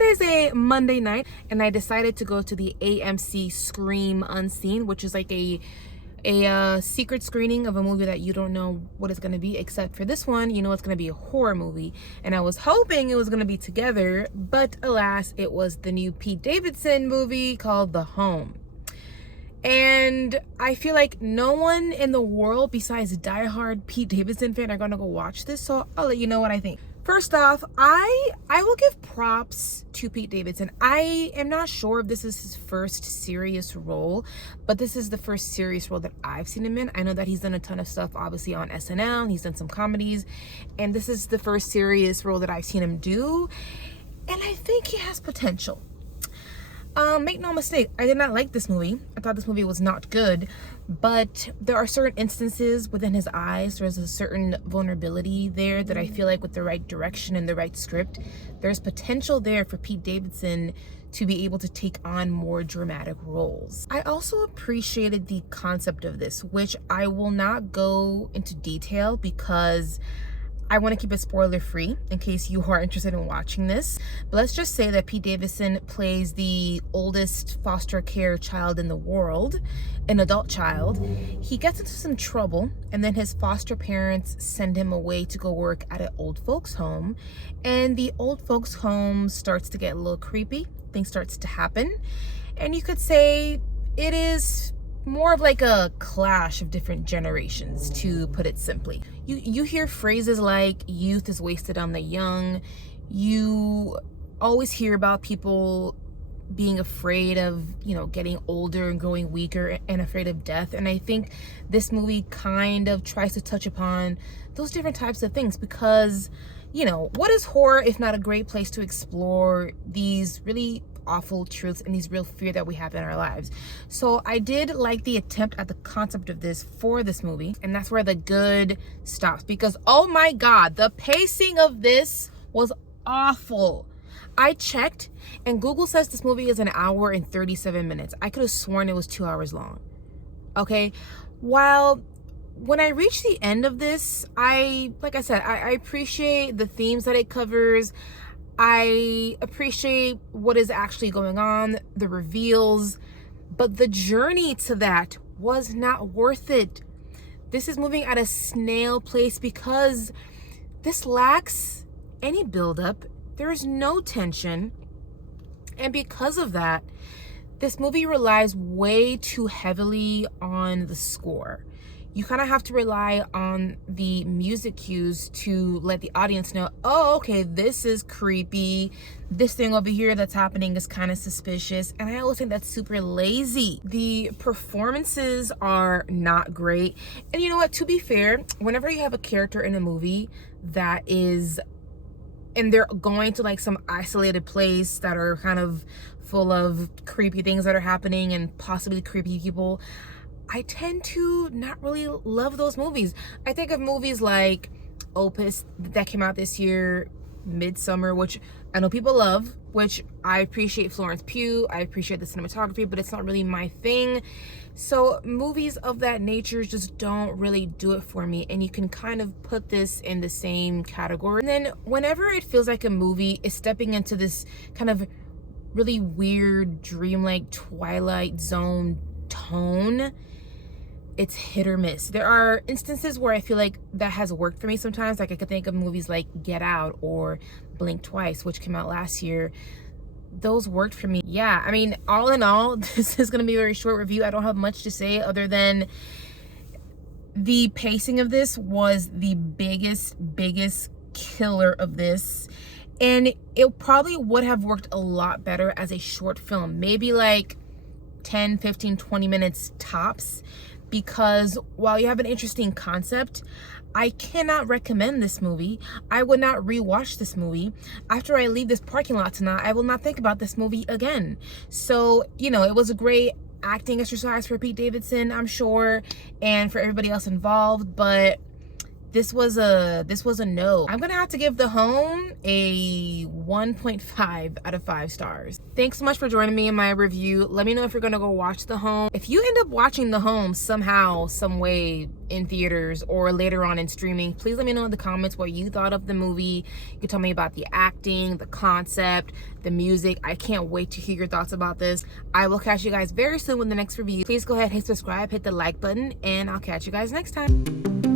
it is a Monday night and I decided to go to the AMC Scream Unseen, which is like a secret screening of a movie that you don't know what it's going to be, except for this one, you know it's going to be a horror movie. And I was hoping it was going to be Together, but alas, it was the new Pete Davidson movie called The Home. And I feel like no one in the world besides diehard Pete Davidson fan are going to go watch this, so I'll let you know what I think. First off, I will give props to Pete Davidson. I am not sure if this is his first serious role, but this is the first serious role that I've seen him in. I know that he's done a ton of stuff, obviously, on SNL. He's done some comedies, and this is the first serious role that I've seen him do, and I think he has potential. Make no mistake, I did not like this movie. I thought this movie was not good, but there are certain instances within his eyes. There's a certain vulnerability there that I feel like with the right direction and the right script, there's potential there for Pete Davidson to be able to take on more dramatic roles. I also appreciated the concept of this, which I will not go into detail because I want to keep it spoiler free in case you are interested in watching this. But let's just say that Pete Davidson plays the oldest foster care child in the world, an adult child. He gets into some trouble, and then his foster parents send him away to go work at an old folks home. And the old folks home starts to get a little creepy. Things starts to happen. And you could say it is more of like a clash of different generations, to put it simply. You hear phrases like youth is wasted on the young. You always hear about people being afraid of, getting older and growing weaker and afraid of death. And I think this movie kind of tries to touch upon those different types of things because, what is horror if not a great place to explore these really awful truths and these real fear that we have in our lives. So I did like the attempt at the concept of this for this movie, and that's where the good stops, because oh my god, the pacing of this was awful. I checked and Google says this movie is 1 hour and 37 minutes. I could have sworn it was 2 hours long. Okay, while when I reach the end of this, like I said, I appreciate the themes that it covers. I appreciate what is actually going on, the reveals, but the journey to that was not worth it. This is moving at a snail pace because this lacks any buildup. There is no tension. And because of that, this movie relies way too heavily on the score. You kind of have to rely on the music cues to let the audience know, oh, okay, this is creepy. This thing over here that's happening is kind of suspicious. And I always think that's super lazy. The performances are not great. And you know what? To be fair, whenever you have a character in a movie that is, and they're going to like some isolated place that are kind of full of creepy things that are happening and possibly creepy people, I tend to not really love those movies. I think of movies like Opus that came out this year, Midsummer, which I know people love, which I appreciate Florence Pugh, I appreciate the cinematography, but it's not really my thing. So movies of that nature just don't really do it for me, and you can kind of put this in the same category. And then whenever it feels like a movie is stepping into this kind of really weird, dreamlike Twilight Zone tone, it's hit or miss. There are instances where I feel like that has worked for me sometimes. Like I could think of movies like Get Out or Blink Twice, which came out last year. Those worked for me. Yeah, I mean, all in all, this is going to be a very short review. I don't have much to say other than the pacing of this was the biggest killer of this. And it probably would have worked a lot better as a short film. Maybe like 10, 15, 20 minutes tops. Because while you have an interesting concept, I cannot recommend this movie. I would not rewatch this movie. After I leave this parking lot tonight, I will not think about this movie again. So, it was a great acting exercise for Pete Davidson, I'm sure, and for everybody else involved, but this was a no. I'm gonna have to give The Home a 1.5 out of 5 stars. Thanks so much for joining me in my review. Let me know if you're gonna go watch The Home. If you end up watching The Home somehow, some way in theaters or later on in streaming, please let me know in the comments what you thought of the movie. You can tell me about the acting, the concept, the music. I can't wait to hear your thoughts about this. I will catch you guys very soon with the next review. Please go ahead, hit subscribe, hit the like button, and I'll catch you guys next time.